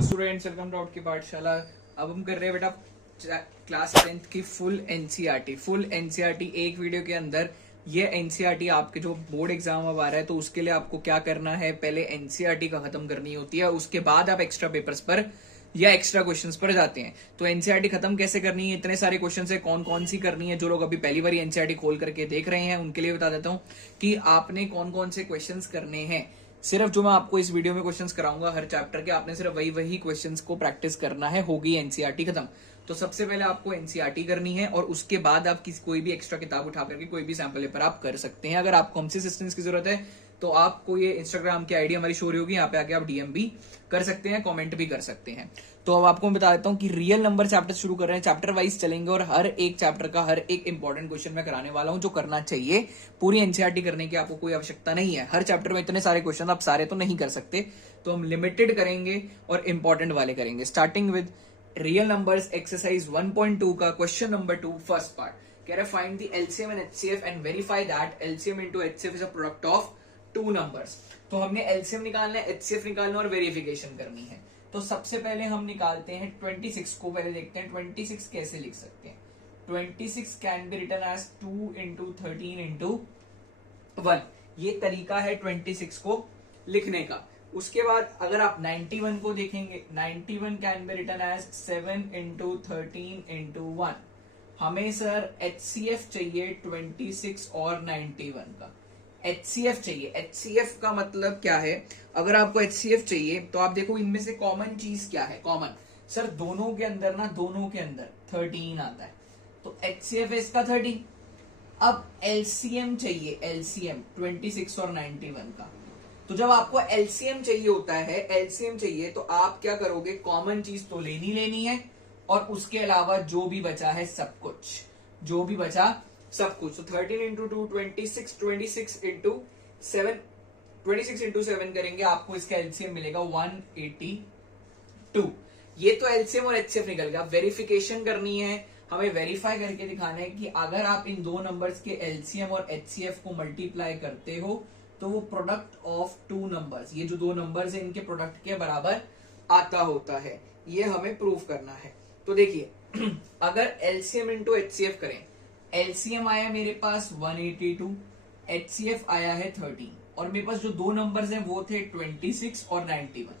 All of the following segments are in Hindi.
Hello students, welcome to out की पाठशाला। अब हम कर रहे हैं बेटा क्लास 10th की फुल एनसीईआरटी। एक वीडियो के अंदर ये एनसीईआरटी आपके जो बोर्ड एग्जाम अब आ रहा है तो उसके लिए आपको क्या करना है, पहले एनसीईआरटी का खत्म करनी होती है, उसके बाद आप एक्स्ट्रा पेपर्स पर या एक्स्ट्रा क्वेश्चंस पर जाते हैं। तो एनसीईआरटी खत्म कैसे करनी है, इतने सारे क्वेश्चन है, कौन कौन सी करनी है। जो लोग अभी पहली बार एनसीईआरटी खोल करके देख रहे हैं उनके लिए बता देता हूं कि आपने कौन कौन से क्वेश्चंस करने हैं। सिर्फ जो मैं आपको इस वीडियो में क्वेश्चंस कराऊंगा हर चैप्टर के, आपने सिर्फ वही क्वेश्चंस को प्रैक्टिस करना है, होगी एनसीईआरटी खत्म। तो सबसे पहले आपको एनसीईआरटी करनी है और उसके बाद आप कोई भी एक्स्ट्रा किताब उठा करके कोई भी सैंपल पेपर आप कर सकते हैं। अगर आपको हमसे असिस्टेंस की जरूरत है तो आपको ये इंस्टाग्राम की आईडी हमारी शो हो रही होगी, यहाँ पे आके आप डीएम भी कर सकते हैं, कमेंट भी कर सकते हैं। तो अब आपको मैं बता देता हूँ कि रियल नंबर चैप्टर शुरू कर रहे हैं, चैप्टर वाइज चलेंगे और हर एक चैप्टर का हर एक इंपॉर्टेंट क्वेश्चन मैं कराने वाला हूं जो करना चाहिए। पूरी एनसीईआरटी करने की आपको कोई आवश्यकता नहीं है, हर चैप्टर में इतने सारे क्वेश्चन आप सारे तो नहीं कर सकते, तो हम लिमिटेड करेंगे और इंपॉर्टेंट वाले करेंगे। Starting with real numbers exercise 1.2 का क्वेश्चन नंबर 2 फर्स्ट पार्ट कह रहे find the LCM and HCF and verify that LCM into HCF is a product of two numbers. तो हमने एलसीएम निकालना है, एचसीएफ निकालना और वेरिफिकेशन करनी है। तो सबसे पहले हम निकालते हैं 26 को, पहले देखते हैं 26 कैसे लिख सकते हैं। 26 can be written as 2 into 13 into 1, ये तरीका है 26 को लिखने का। उसके बाद अगर आप 91 को देखेंगे, 91 can be written as 7 into 13 into 1। हमें सर एचसीएफ चाहिए 26 और 91 का एचसीएफ चाहिए। एचसीएफ का मतलब क्या है, अगर आपको एचसीएफ चाहिए तो आप देखो इनमें से कॉमन चीज क्या है। कॉमन सर दोनों के अंदर 13 आता है, तो एचसीएफ है इसका 13। अब एलसीएम चाहिए, एलसीएम 26 और 91 का। तो जब आपको एलसीएम चाहिए होता है, एलसीएम चाहिए तो आप क्या करोगे, कॉमन चीज तो लेनी है और उसके अलावा जो भी बचा है सब कुछ, जो भी बचा सब कुछ। तो 13 इंटू 2 26, 26 इंटू 7, 26 इंटू 7 करेंगे, आपको इसका एलसीएम मिलेगा 182। ये तो एलसीएम और एचसीएफ निकल गया। वेरिफिकेशन करनी है, हमें वेरीफाई करके दिखाना है कि अगर आप इन दो नंबर्स के एलसीएम और एचसीएफ को मल्टीप्लाई करते हो तो वो प्रोडक्ट ऑफ टू नंबर्स, ये जो दो नंबर्स है इनके प्रोडक्ट के बराबर आता होता है, ये हमें प्रूव करना है। तो देखिए अगर एलसीएम इंटू एचसीएफ करें, एलसीएम आया मेरे पास 182, एचसीएफ आया है 13 और मेरे पास जो दो नंबर्स हैं वो थे 26 और 91।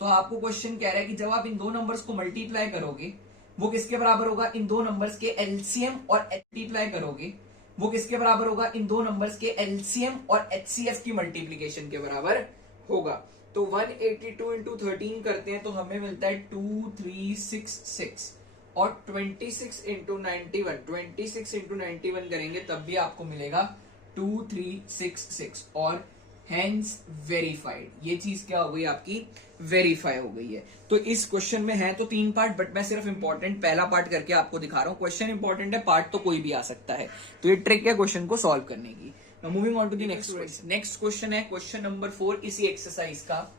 तो आपको क्वेश्चन कह रहा है कि जब आप इन दो नंबर्स को मल्टीप्लाई करोगे वो किसके बराबर होगा, इन दो नंबर्स के एलसीएम और मल्टीप्लाई करोगे वो किसके बराबर होगा, इन दो नंबर्स के एलसीएम और एचसीएफ की मल्टीप्लीकेशन के बराबर होगा। तो 182 इंटू 13 करते हैं तो हमें मिलता है 2366 और 26 इंटू 91, 26 इंटू 91 करेंगे तब भी आपको मिलेगा 2366 और हेंस वेरीफाइड। ये चीज क्या हो गई, आपकी वेरीफाई हो गई है। तो इस क्वेश्चन में है तो 3 पार्ट, बट मैं सिर्फ इंपॉर्टेंट पहला पार्ट करके आपको दिखा रहा हूं। क्वेश्चन इंपॉर्टेंट है, पार्ट तो कोई भी आ सकता है, तो ये ट्रिक है क्वेश्चन को सॉल्व करने की। Moving on to the next question. Next question है क्वेश्चन नंबर 4 इसी एक्सरसाइज का।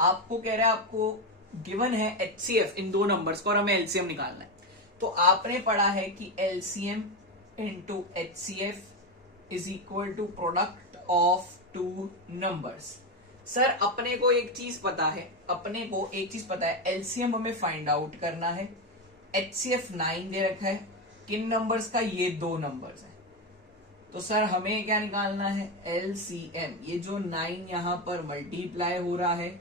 आपको कह रहा है, आपको गिवन है एचसीएफ इन दो नंबर्स को और हमें एलसीएम निकालना है। तो आपने पढ़ा है कि LCM into HCF is equal to product of two numbers. Sir अपने को एक चीज पता है, एलसीएम हमें फाइंड आउट करना है। एचसीएफ 9 दे रखा है, किन नंबर्स का, ये दो नंबर्स है। तो सर हमें क्या निकालना है, एलसीएम। ये जो 9 यहां पर मल्टीप्लाई हो रहा है,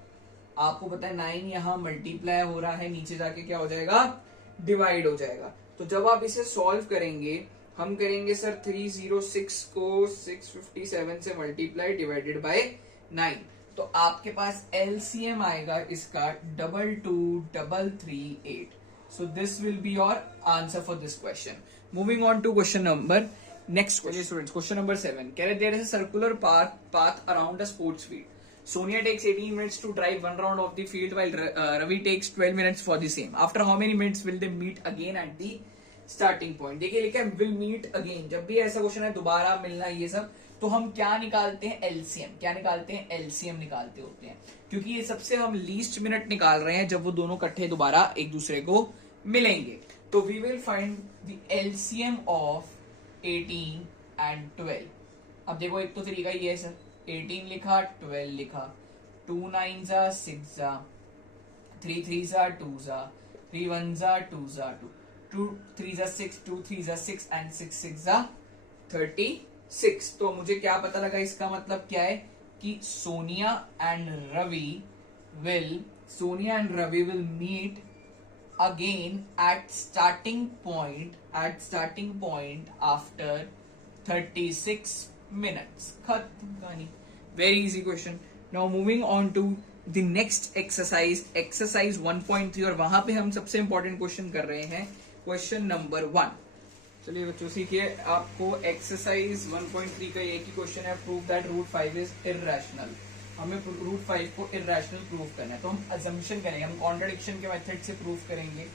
आपको पता है 9 यहां मल्टीप्लाई हो रहा है, नीचे जाके क्या हो जाएगा, डिवाइड हो जाएगा। तो जब आप इसे सॉल्व करेंगे, हम करेंगे सर 306 को 657 से मल्टीप्लाई डिवाइडेड बाय 9, तो आपके पास एलसीएम आएगा इसका 22338। So this will be your answer for this question. Moving on to question number next question students, question number 7 कह रहे there is a circular path around a sports field. Sonia takes 18 minutes to drive one round of the field while Ravi takes 12 minutes for the same. After how many minutes will they meet again at the starting point? देखिए लिखा है will meet again। जब भी ऐसा क्वेश्चन है दोबारा मिलना ये सब, तो हम क्या निकालते हैं, एलसीएम। क्या निकालते हैं, एलसीएम निकालते होते हैं, क्योंकि ये सबसे हम लीस्ट मिनट निकाल रहे हैं जब वो दोनों इकट्ठे दोबारा एक दूसरे को मिलेंगे। तो we will find the LCM of 18 and 12। अब देखो एक तो तरीका ये है सर, 18 लिखा 12 लिखा, 2 9 6 3 3 जा 2 जा, 3 1 जा 2 जा 2, 2 3 जा 6, 2 3 जा 6 एंड 6 6 जा 36। तो मुझे क्या पता लगा, इसका मतलब क्या है कि Sonia and Ravi will meet again at starting point after 36 minutes. खत्म कहानी। Very easy question. Now moving on to the next exercise 1.3, और वहां पे हम सबसे इंपॉर्टेंट क्वेश्चन कर रहे हैं, क्वेश्चन नंबर 1। चलिए बच्चों सीखिए, आपको एक्सरसाइज 1.3 का एक ही क्वेश्चन है, prove that root 5 is irrational. हमें रूट 5 को इर्रेशनल प्रूव करना है, तो हम अजम्पशन करेंगे, हम कॉन्ट्रडिक्शन के मेथड से प्रूव करेंगे।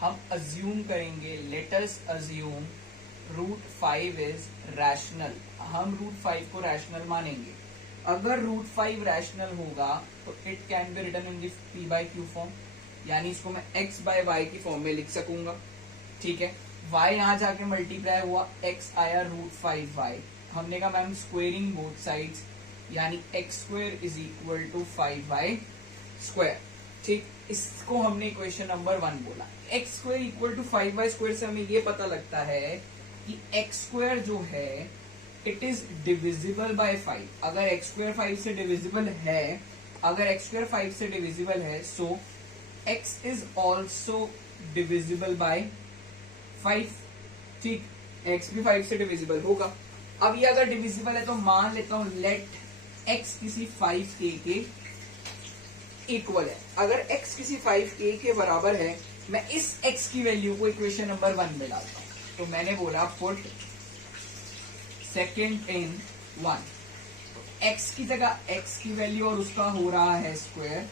हम अज्यूम करेंगे, let us assume root 5 is rational. हम रूट 5 को रैशनल मानेंगे। अगर रूट 5 रैशनल होगा तो it can be written in the p by q form, यानी इसको मैं x by y की फॉर्म में लिख सकूंगा। ठीक है, y यहां जाके मल्टीप्लाई हुआ, x आया रूट 5y। हमने कहा मैम स्क्वेयरिंग बोथ साइड्स, यानी x square is equal to 5y square. ठीक, इसको हमने इक्वेशन नंबर 1 बोला। x square equal to 5y square से हमें ये पता लगता है कि x स्क्वायर जो है इट इज डिविजिबल बाय 5। अगर x स्क्वायर 5 से डिविजिबल है, सो x is also divisible by 5। ठीक, x भी 5 से डिविजिबल होगा। अब ये अगर डिविजिबल है तो मान लेता हूं लेट x किसी 5k के इक्वल है। अगर x किसी 5k के बराबर है, मैं इस x की वैल्यू को इक्वेशन नंबर 1 में डालता हूं। तो मैंने बोला पुट सेकेंड इन 1, x की जगह x की वैल्यू और उसका हो रहा है स्क्वायर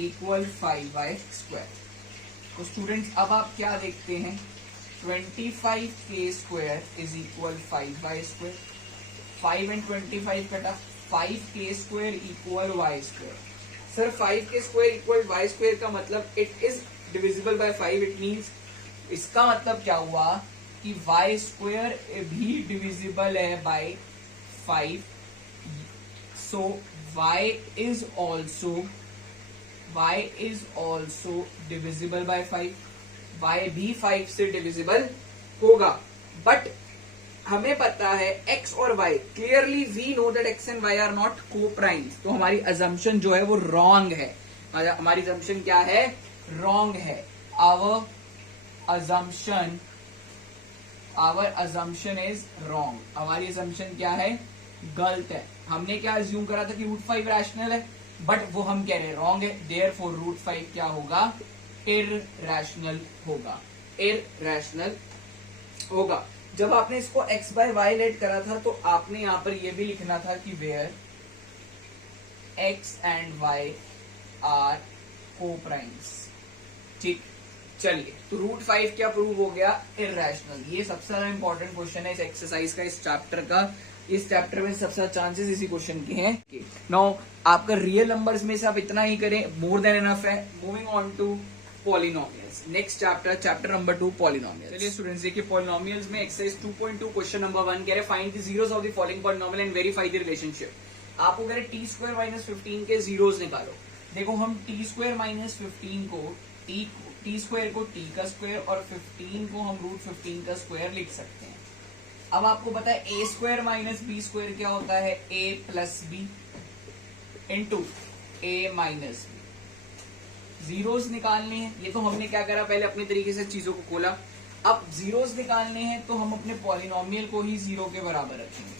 इक्वल 5y स्क्वायर। तो स्टूडेंट्स अब आप क्या देखते हैं, 25k square is equal 5y square. 5 and 25 कटा, 5k square equal y square. Sir 5k square equal y square का मतलब it is divisible by 5। It means, इसका मतलब क्या हुआ कि y स्क्वायर भी डिविजिबल है by 5। So y is also divisible by 5। y भी 5 से डिविजिबल होगा। बट हमें पता है x और y, clearly we know that x and y are not coprimes. तो हमारी अजम्पशन जो है वो रॉन्ग है। हमारी अजम्पशन क्या है, रॉन्ग है। Our assumption is wrong. हमारी अजम्पशन क्या है, गलत है। हमने क्या अज्यूम करा था कि रूट 5 रैशनल है, बट वो हम कह रहे हैं रॉन्ग है। देयरफॉर रूट 5 क्या होगा, इर्रेशनल होगा। जब आपने इसको x by y लेट करा था तो आपने यहां पर ये भी लिखना था कि where x and y are co-primes. ठीक, चलिए, तो रूट 5 क्या प्रूव हो गया, इर्रेशनल। ये सबसे ज्यादा इंपॉर्टेंट क्वेश्चन है इस एक्सरसाइज का, इस चैप्टर का। इस चैप्टर में सबसे ज्यादा चांसेस इसी क्वेश्चन के हैं। नाउ आपका रियल नंबर्स में से आप इतना ही करें, मोर देन इनफ है। Moving on to polynomials, next chapter number 2 polynomials. चलिए स्टूडेंट्स देखिए, पॉलिनोमियल्स में एक्सरसाइज 2.2 क्वेश्चन नंबर 1 कह रहे find the zeros of the following polynomial and verify the relationship. आपको कह रहे टी स्क्वायर माइनस 15 के जीरोस निकालो। देखो, हम टी स्क्वायर माइनस 15 को टी स्क्वायर को टी का स्क्वायर और 15 को हम रूट 15 का स्क्वायर लिख सकते हैं। अब आपको पता है a square minus B square क्या होता है, ए प्लस बी इंटू ए माइनस बी। जीरोस निकालने हैं, ये तो हमने क्या करा, पहले अपने तरीके से चीजों को खोला। अब जीरोस निकालने हैं तो हम अपने पॉलिनोमियल को ही 0 के बराबर रखेंगे।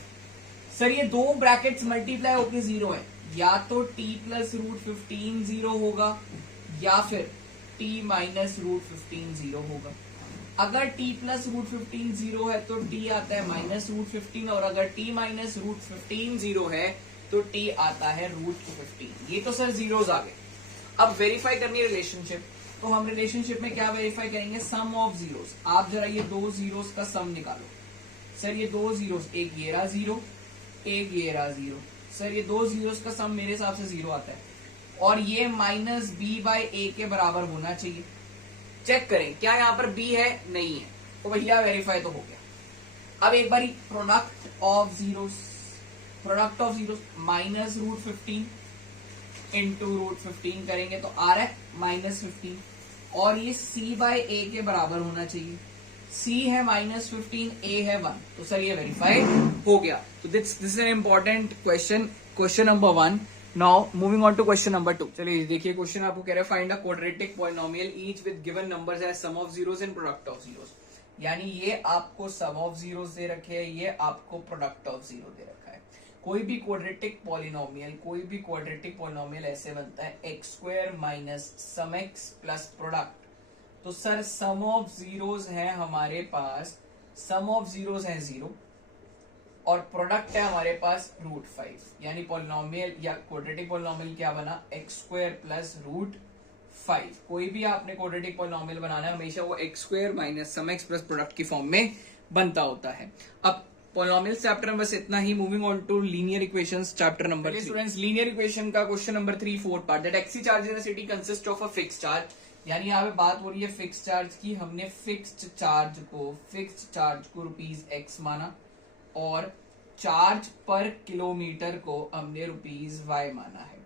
सर ये दो ब्रैकेट्स मल्टीप्लाई होके 0 है, या तो t प्लस रूट 15 0 होगा या फिर t माइनस रूट 15 0 होगा। अगर t प्लस रूट 15 0 है तो t आता है माइनस रूट 15, और अगर t माइनस रूट 15 0 है तो t आता है रूट 15। ये तो सर जीरोस आ गए। अब वेरीफाई करनी है रिलेशनशिप, तो हम रिलेशनशिप में क्या वेरीफाई करेंगे, सम ऑफ जीरोस। आप जरा ये दो जीरोस का सम निकालो। सर ये दो जीरोस, एक ये रहा 0, एक ये रहा 0। सर ये दो जीरोस का सम मेरे हिसाब से 0 आता है, और ये माइनस बी बाय ए के बराबर होना चाहिए। चेक करें क्या यहाँ पर b है, नहीं है, तो भैया वेरीफाई तो हो गया। अब एक बारी product of zeros minus root 15 into root 15 करेंगे तो आ रहा है -15, और ये c बाय ए के बराबर होना चाहिए। c है -15, a है 1, तो सर ये वेरीफाइड हो गया। तो this is an important question number 1। Now moving on to question number 2। चलिए देखिए, क्वेश्चन आपको कह रहा है find a quadratic polynomial each with given numbers as sum of zeros and product of zeros. यानी ये आपको सम ऑफ जीरोस दे रखे हैं, ये आपको प्रोडक्ट ऑफ जीरो दे रखा है। कोई भी क्वाड्रेटिक पॉलिनोमियल ऐसे बनता है x square minus sum x plus product. तो सर सम ऑफ जीरोस है हमारे पास, सम ऑफ जीरोस है 0 और प्रोडक्ट है हमारे पास √5, यानी पॉलिनोमियल या क्वाड्रेटिक पॉलिनोमियल क्या बना, एक्स स्क्वायर प्लस √5। कोई भी आपने क्वाड्रेटिक पॉलिनोमियल बनाना है हमेशा वो x square minus sum x plus product की फॉर्म में बनता होता है। अब पॉलिनोमियल चैप्टर में बस इतना ही। Moving on to linear equations chapter number 3। Students, linear equation का question number 3 fourth part, that taxi charge in a city consist of a fixed charge. यानी यहाँ पे बात हो रही है फिक्स्ड चार्ज की। हमने फिक्स्ड चार्ज को ₹x माना और चार्ज पर किलोमीटर को हमने ₹y माना है।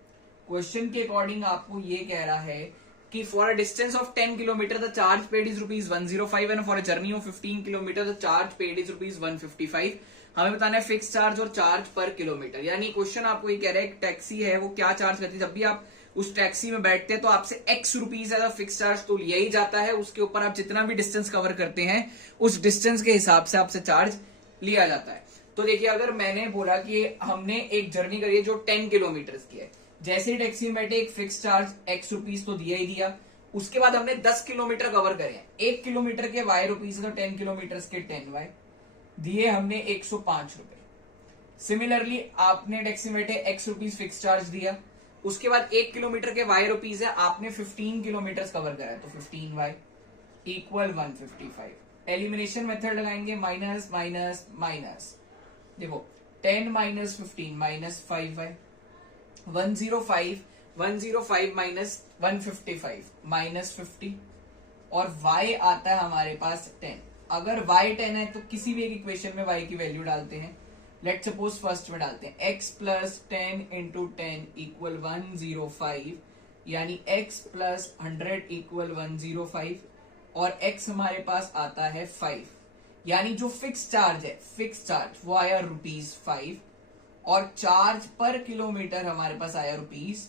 क्वेश्चन के अकॉर्डिंग आपको ये कह रहा है कि for a distance of 10 kilometre the charge paid is ₹105 and for a journey of 15 kilometre the charge paid is ₹155। हमें बताना है फिक्स चार्ज और चार्ज पर किलोमीटर। यानी क्वेश्चन आपको ये कह रहा है टैक्सी है वो क्या चार्ज करती है। जब भी आप उस टैक्सी में बैठते हैं तो आपसे x rupees as fix charge तो लिया ही जाता है, उसके ऊपर आप जितना भी डिस्टेंस कवर करते हैं उस डिस्टेंस के हिसाब से आपसे चार्ज लिया जाता है। तो देखिए, अगर मैंने बोला कि हमने एक जर्नी करी है जो 10 किलोमीटर की है, जैसे ही टैक्सी में बैठे एक फिक्स चार्ज x रुपीज तो दिया ही दिया। उसके बाद हमने 10 किलोमीटर कवर करे हैं, 1 किलोमीटर के y रुपीज तो 10 किलोमीटर के 10y दिए हमने 105 रुपए। सिमिलरली आपने टैक्सी में बैठे x रुपीज फिक्स चार्ज दिया, उसके बाद 1 किलोमीटर के y रुपीज है, आपने 15 किलोमीटर कवर करा है तो 15y इक्वल 155। एलिमिनेशन मेथड लगाएंगे, माइनस माइनस माइनस, देखो 10 minus 15 minus 5y, 105 minus 155 minus 50 और y आता है हमारे पास 10। अगर y 10 है तो किसी भी एक इक्वेशन में y की वैल्यू डालते हैं। लेट सपोज फर्स्ट में डालते हैं x प्लस 10 इंटू 10 इक्वल 105, यानी x प्लस 100 इक्वल 105 और x हमारे पास आता है 5। यानी जो फिक्स चार्ज है, फिक्स चार्ज वो आया ₹5 और चार्ज पर किलोमीटर हमारे पास आया ₹10।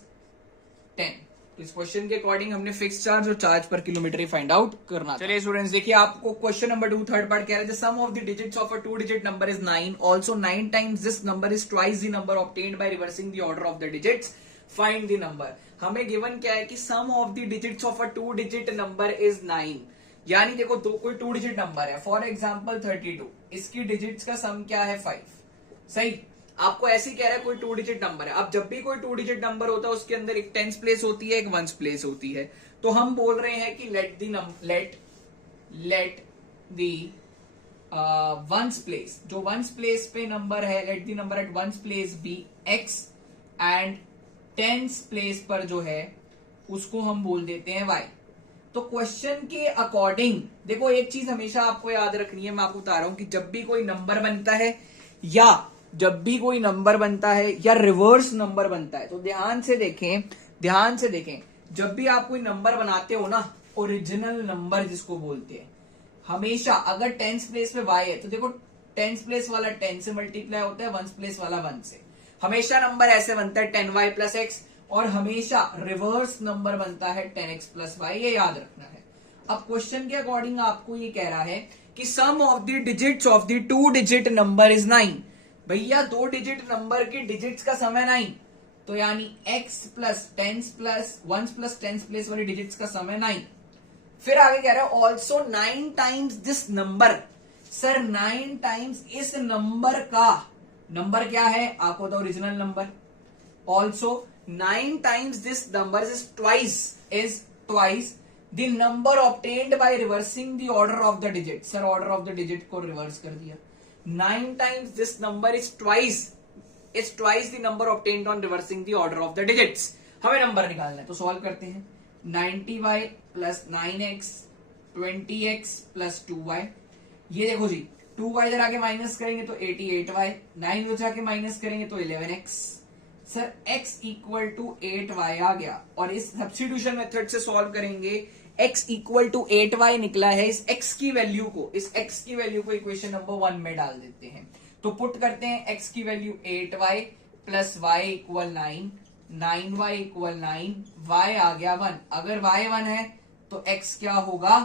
तो इस क्वेश्चन के अकॉर्डिंग हमने फिक्स चार्ज और चार्ज पर किलोमीटर ही फाइंड आउट करना। चलिए स्टूडेंट्स, देखिए आपको क्वेश्चन नंबर 2 थर्ड पार्ट कह रहा है sum of the digits of a 2 digit number is 9, also 9 times this number is twice the number obtained by reversing the order of the digits, find the number. हमें गिवन क्या है कि sum of the digits of a 2 digit number is 9। यानी देखो कोई 2 डिजिट नंबर है, फॉर एग्जाम्पल 32, इसकी डिजिट्स का सम क्या है 5। सही, आपको ऐसे ही कह रहा है कोई 2 डिजिट नंबर है। अब जब भी कोई 2 डिजिट नंबर होता है उसके अंदर एक 10s प्लेस होती है, एक 1s प्लेस होती है। तो हम बोल रहे हैं कि लेट दी 1s प्लेस, जो 1s प्लेस पे नंबर है, let the number at 1s place be x and 10s place पर जो है उसको हम बोल देते हैं y। तो क्वेश्चन के अकॉर्डिंग देखो एक चीज हमेशा आपको याद रखनी है, मैं आपको बता रहा हूं कि जब भी कोई नंबर बनता है या रिवर्स नंबर बनता है, तो ध्यान से देखें, जब भी आप कोई नंबर बनाते हो ना, ओरिजिनल नंबर जिसको बोलते हैं, हमेशा अगर 10s प्लेस पे y है तो देखो 10s प्लेस वाला 10 से मल्टीप्लाई होता है, 1s प्लेस वाला 1 से। हमेशा नंबर ऐसे बनता है 10y प्लस x, और हमेशा रिवर्स नंबर बनता है 10x प्लस y, ये याद रखना है। अब क्वेश्चन के अकॉर्डिंग आपको ये कह रहा है कि sum of the digits of the 2 digit number is 9। भैया 2 डिजिट नंबर के डिजिट्स का सम है 9, तो यानी x plus 10s plus 1s plus 10s place वाली डिजिट्स का सम है 9। फिर आगे कह रहा है also 9 times this number. Sir 9 times इस नंबर का, नंबर क्या है आपको तो original number, also 9 times this number is twice the number obtained by reversing the order of the digit। Sir order of the digit को रिवर्स कर दिया। 9 times this number is twice the number obtained on reversing the order of the digits। हमें नंबर निकालना है तो सॉल्व करते हैं। 90y plus 9x 20x plus 2y। ये देखो जी 2y इधर आके माइनस करेंगे तो 88y, 9 इधर आके माइनस करेंगे तो 11x। Sir x equal to 8y आ गया, और इस सब्स्टिट्यूशन मेथड से सॉल्व करेंगे, x इक्वल टू 8y निकला है। इस x की वैल्यू को इक्वेशन नंबर 1 में डाल देते हैं। तो पुट करते हैं x की value 8y plus y equal 9, 9y equal 9, y आ गया 1। अगर y 1 है तो x क्या होगा,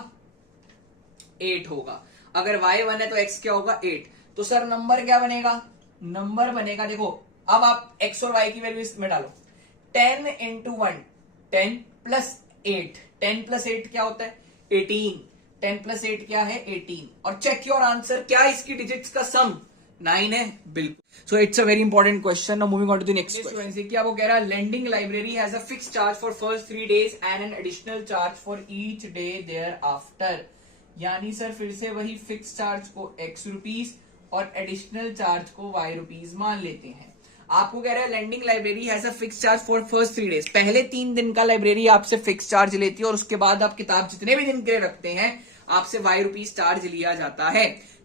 8 होगा। अगर y 1 है तो x क्या होगा, 8। तो सर नंबर क्या बनेगा, नंबर बनेगा, देखो अब आप x और y की वैल्यू इसमें डालो, 10 इंटू 1 10 प्लस 8, 10 प्लस 8 क्या होता है 18, 10 प्लस 8 क्या है 18। और चेक योर आंसर, क्या इसकी डिजिट्स का सम 9 है, बिल्कुल। So it's a very important question. Now moving on to the next question. क्या वो कह रहा है, lending library has a fixed charge for first 3 days and an additional charge for each day thereafter. यानी सर फिर से वही फिक्स चार्ज को x रुपीज और एडिशनल चार्ज को y रुपीज मान लेते हैं। आपको कह रहा है lending library has a fix charge for first 3 days। पहले 3 दिन का लाइब्रेरी आपसे फिक्स चार्ज लेती है और उसके बाद आप किताब जितने भी दिन के लिए रखते हैं आपसे y रुपीज चार्ज लिया जाता है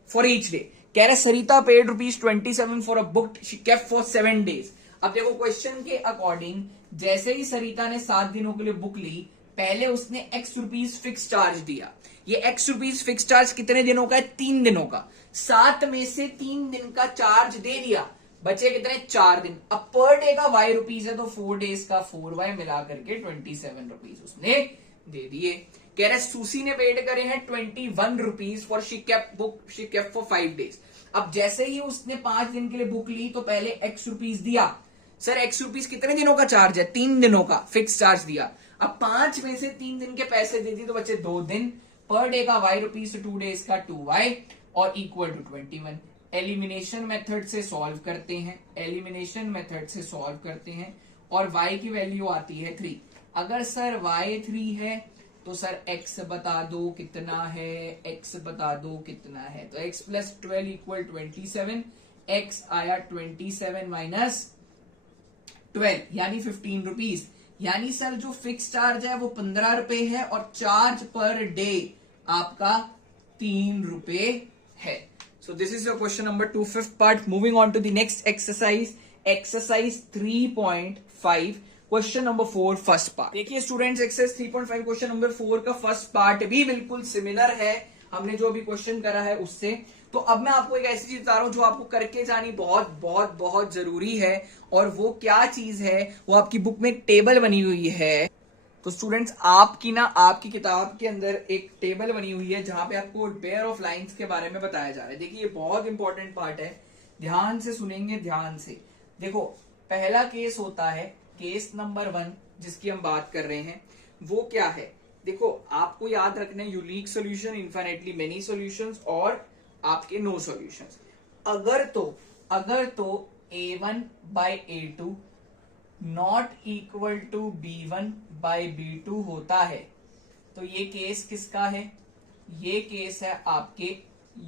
फॉर ईच डे। कह रहे Sarita paid ₹27 for a book she kept for 7 days। अब देखो क्वेश्चन के अकॉर्डिंग जैसे ही सरिता ने 7 दिनों के लिए बुक ली, पहले उसने x रुपीज फिक्स चार्ज दिया। ये x रुपीज फिक्स चार्ज कितने दिनों का है, 3 दिनों का। 7 में से 3 दिन का चार्ज दे दिया, बचे कितने 4 दिन। अब पर डे का y रुपीज है तो 4 days का 4y मिला करके 27 रुपीज उसने दे दिए। कह रहे सूसी ने पेड करे हैं 21 rupees for she kept for 5 days। अब जैसे ही उसने 5 दिन के लिए बुक ली तो पहले x रुपीज दिया। सर x रुपीज कितने दिनों का चार्ज है, 3 दिनों का फिक्स चार्ज दिया। अब 5 में से 3 दिन के पैसे दे दी तो बचे 2 दिन। पर डे का y रुपीज, 2 days का 2y और इक्वल टू 21। एलिमिनेशन मेथड से सॉल्व करते हैं, और y की वैल्यू आती है 3। अगर सर y 3 है तो सर x बता दो कितना है, तो x प्लस 12 इक्वल 27, x आया 27 माइनस 12 यानी 15 रुपीज। यानी सर जो फिक्स चार्ज है वो 15 रुपए है और चार्ज पर डे आपका 3 रुपए है। So this is your question number 2, fifth part. Moving on to the next exercise 3.5, question number 4, first part. देखिए स्टूडेंट्स, एक्सरसाइज 3.5 क्वेश्चन नंबर 4 का फर्स्ट पार्ट भी बिल्कुल सिमिलर है हमने जो अभी क्वेश्चन करा है उससे। तो अब मैं आपको एक ऐसी चीज बता रहा हूं जो आपको करके जानी बहुत बहुत बहुत जरूरी है, और वो क्या चीज है, वो आपकी बुक में एक टेबल बनी हुई है। तो स्टूडेंट्स आपकी किताब के अंदर एक टेबल बनी हुई है जहां पे आपको पेयर ऑफ लाइंस के बारे में बताया जा रहा है। देखिए ये बहुत इंपॉर्टेंट पार्ट है, ध्यान से सुनेंगे, ध्यान से। देखो पहला केस होता है केस नंबर 1 जिसकी हम बात कर रहे हैं, वो क्या है, देखो आपको याद रखना है unique solution, infinitely many solutions और आपके नो सॉल्यूशंस। अगर तो A1 by A2 not equal to B1 by B2 होता है तो ये केस किसका है, ये केस है आपके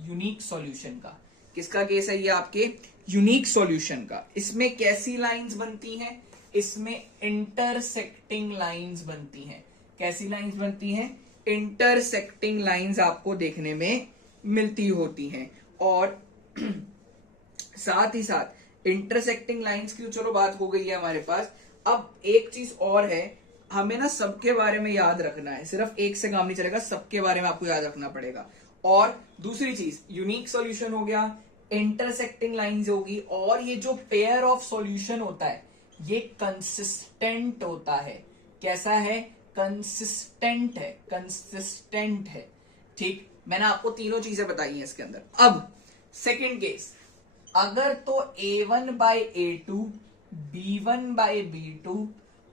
यूनिक सॉल्यूशन का। किसका केस है ये, आपके यूनिक सॉल्यूशन का। इसमें कैसी लाइंस बनती हैं, इसमें इंटरसेक्टिंग लाइंस बनती हैं। कैसी लाइंस बनती हैं, इंटरसेक्टिंग लाइंस आपको देखने में मिलती होती हैं। और साथ ही साथ इंटरसेक्टिंग लाइंस की चलो बात हो गई है हमारे पास। अब एक चीज और है, हमें ना सबके बारे में याद रखना है, सिर्फ एक से काम नहीं चलेगा, सबके बारे में आपको याद रखना पड़ेगा। और दूसरी चीज, यूनिक सॉल्यूशन हो गया, इंटरसेक्टिंग लाइंस होगी, और ये जो पेयर ऑफ सॉल्यूशन होता है ये कंसिस्टेंट होता है। कैसा है, कंसिस्टेंट है। ठीक, मैंने आपको तीनों चीजें बताई हैं इसके अंदर। अब सेकंड केस, अगर तो A1 by A2, B1 by B2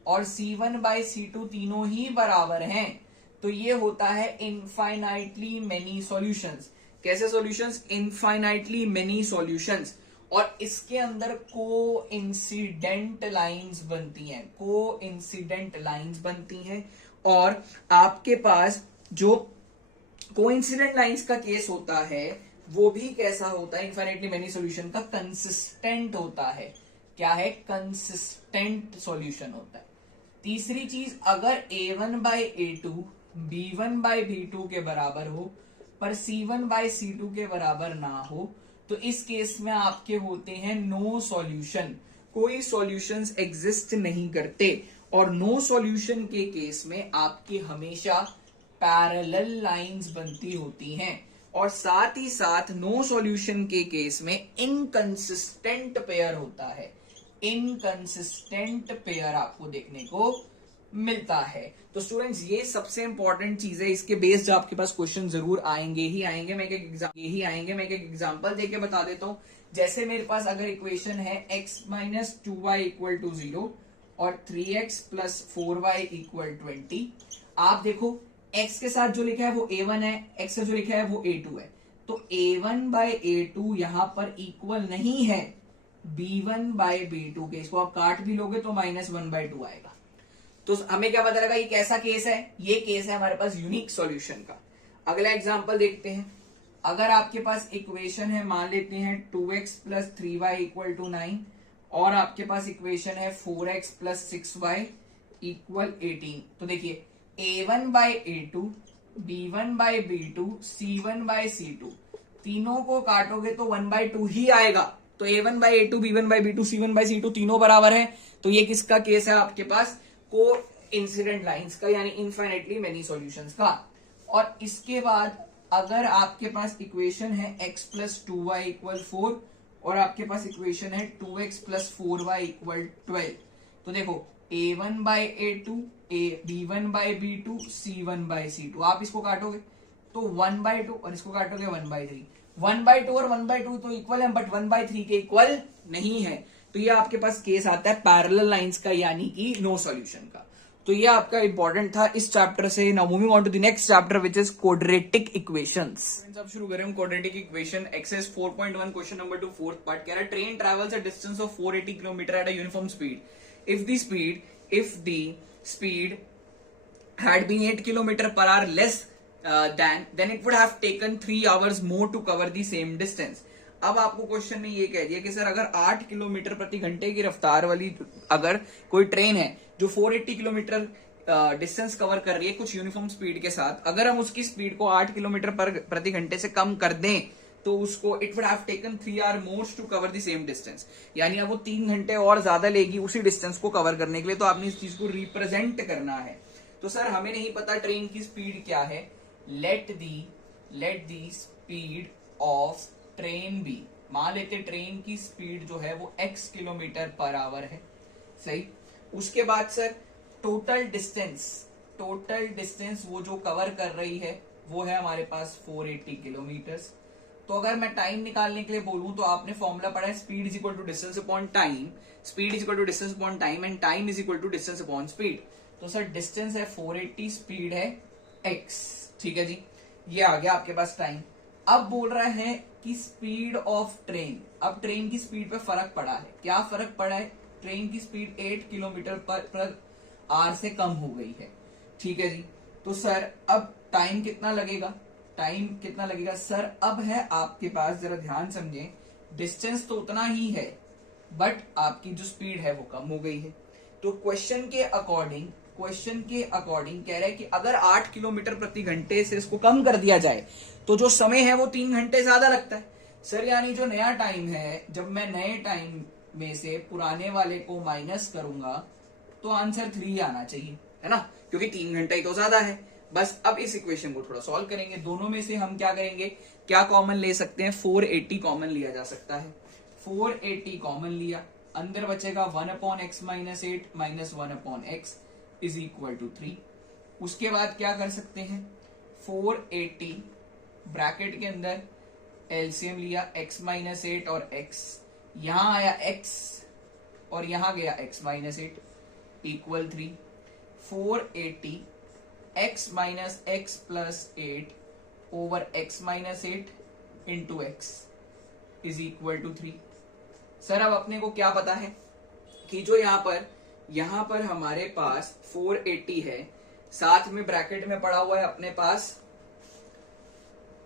और C1 by C2 तीनों ही बराबर हैं तो ये होता है इनफाइनाइटली मेनी सॉल्यूशंस। कैसे सॉल्यूशंस, इनफाइनाइटली मेनी सॉल्यूशंस। और इसके अंदर कोइंसिडेंट लाइंस बनती हैं, और आपके पास जो कोइंसिडेंट लाइंस का केस होता है वो भी कैसा होता है, इनफाइनाइटली मेनी सॉल्यूशन का कंसिस्टेंट होता है। क्या है, कंसिस्टेंट सॉल्यूशन होता है। तीसरी चीज, अगर A1 by A2 B1 by B2 के बराबर हो पर C1 by C2 के बराबर ना हो तो इस केस में आपके होते हैं नो सॉल्यूशन। कोई सॉल्यूशंस एग्जिस्ट नहीं करते, और नो सॉल्यूशन के केस में आपकी हमेशा पैरेलल लाइंस बनती होती हैं, और साथ ही साथ नो सॉल्यूशन के केस में इनकंसिस्टेंट पेयर होता है, इनकंसिस्टेंट पेयर आपको देखने को मिलता है। तो स्टूडेंट्स ये सबसे इंपॉर्टेंट चीज है, इसके बेस्ड आपके पास क्वेश्चन जरूर आएंगे ही आएंगे। मैं एक एग्जांपल देके बता देता हूं। जैसे मेरे पास अगर इक्वेशन है x minus 2y equal to 0 और 3x प्लस 4y इक्वल 20, आप देखो x के साथ जो लिखा है वो a1 है, x से जो लिखा है वो a2 है, तो a1 बाय a2 यहां पर इक्वल नहीं है b1 बाय b2 के। इसको आप काट भी लोगे तो -1/2 आएगा। तो हमें क्या पता लगा ये कैसा केस है, ये केस है हमारे पास यूनिक सॉल्यूशन का। अगला एग्जांपल देखते हैं। अगर आपके पास इक्वेशन है, मान लेते हैं 2x plus 3y equal to 9, और आपके पास इक्वेशन है 4x प्लस 6y इक्वल 18, तो देखिए a1 bye a2, b1 bye b2, c1 bye c2, तीनों को काटोगे तो 1/2 ही आएगा। तो a1 bye a2, b1 bye b2, c1 bye c2 तीनों बराबर है। तो ये किसका केस है आपके पास, को इंसिडेंट लाइंस का, यानी इनफाइनेटली मेनी सॉल्यूशंस का। और इसके बाद अगर आपके पास इक्वेशन है x प्लस 2y इक्वल 4 और आपके पास इक्वेशन है 2x प्लस 4y इक्वल 12, तो देखो a1 bye a2, b1 bye b2, c1 bye c2, आप इसको काटोगे तो 1/2 और इसको काटोगे 1/3। 1/2 और 1/2 तो इक्वल है, बट 1/3 के इक्वल नहीं है। तो ये आपके पास केस आता है पैरेलल लाइंस का, यानी कि नो सॉल्यूशन का। तो ये आपका इंपॉर्टेंट था इस चैप्टर से। Now moving on to the next chapter which is quadratic equations. अब शुरू करें हम quadratic equation. Exercise 4.1 question number 2 fourth part कह रहा है train travels a distance of 480 kilometre at a uniform speed. If the speed had been 8 kilometer per hour less then it would have taken 3 hours more to cover the same distance। अब आपको क्वेश्चन ने ये कह दिया कि सर अगर 8 किलोमीटर प्रति घंटे की रफ्तार वाली अगर कोई ट्रेन है जो 480 किलोमीटर डिस्टेंस कवर कर रही है कुछ यूनिफॉर्म स्पीड के साथ, अगर हम उसकी स्पीड को 8 किलोमीटर प्रति घंटे से कम कर दें तो उसको it would have taken 3 hour more to cover the same distance, यानी अब वो 3 घंटे और ज्यादा लेगी उसी डिस्टेंस को कवर करने के लिए। तो आपने इस चीज को रिप्रेजेंट करना है। तो सर हमें नहीं पता ट्रेन की स्पीड क्या है, let the speed of train be, मान लेते ट्रेन की स्पीड जो है वो x किलोमीटर पर आवर है, सही। उसके बाद सर टोटल डिस्टेंस वो जो कवर कर रही है वो है हमारे पास 480 किलोमीटर्स। तो अगर मैं टाइम निकालने के लिए बोलूं तो आपने फॉर्मूला पढ़ा है speed is equal to distance upon time, speed is equal to distance upon time and time is equal to distance upon speed. तो सर डिस्टेंस है 480, स्पीड है x, ठीक है जी। ये आ गया आपके पास टाइम। अब बोल रहा है कि स्पीड ऑफ ट्रेन, अब ट्रेन की स्पीड पे फर्क पड़ा है। क्या फर्क पड़ा है, ट्रेन की स्पीड 8 किलोमीटर पर आवर से कम हो गई है, ठीक है जी। तो सर अब टाइम कितना लगेगा, सर अब है आपके पास, जरा ध्यान समझें, डिस्टेंस तो उतना ही है बट आपकी जो स्पीड है वो कम हो गई है। तो क्वेश्चन के अकॉर्डिंग कह रहा है कि अगर 8 किलोमीटर प्रति घंटे से इसको कम कर दिया जाए तो जो समय है वो 3 घंटे ज्यादा लगता है। सर यानी जो नया टाइम है, जब मैं नए टाइम में से पुराने वाले को माइनस करूंगा तो आंसर 3 आना चाहिए, है ना, क्योंकि 3 घंटा ही तो ज्यादा है। बस अब इस इक्वेशन को थोड़ा सॉल्व करेंगे। दोनों में से हम क्या करेंगे, क्या कॉमन ले सकते हैं, 480 कॉमन लिया जा सकता है। 480 कॉमन लिया, अंदर बचेगा 1/x minus 8 minus 1/x is equal to 3। उसके बाद क्या कर सकते हैं, 480 ब्रैकेट के अंदर एलसीएम लिया, x माइनस 8 और x, यहां आया x और यहां गया x minus 8 equal 3। 480 x minus x plus 8 over x minus 8 into x is equal to 3। Sir अब अपने को क्या पता है कि जो यहां पर हमारे पास 480 है, साथ में ब्रैकेट में पड़ा हुआ है अपने पास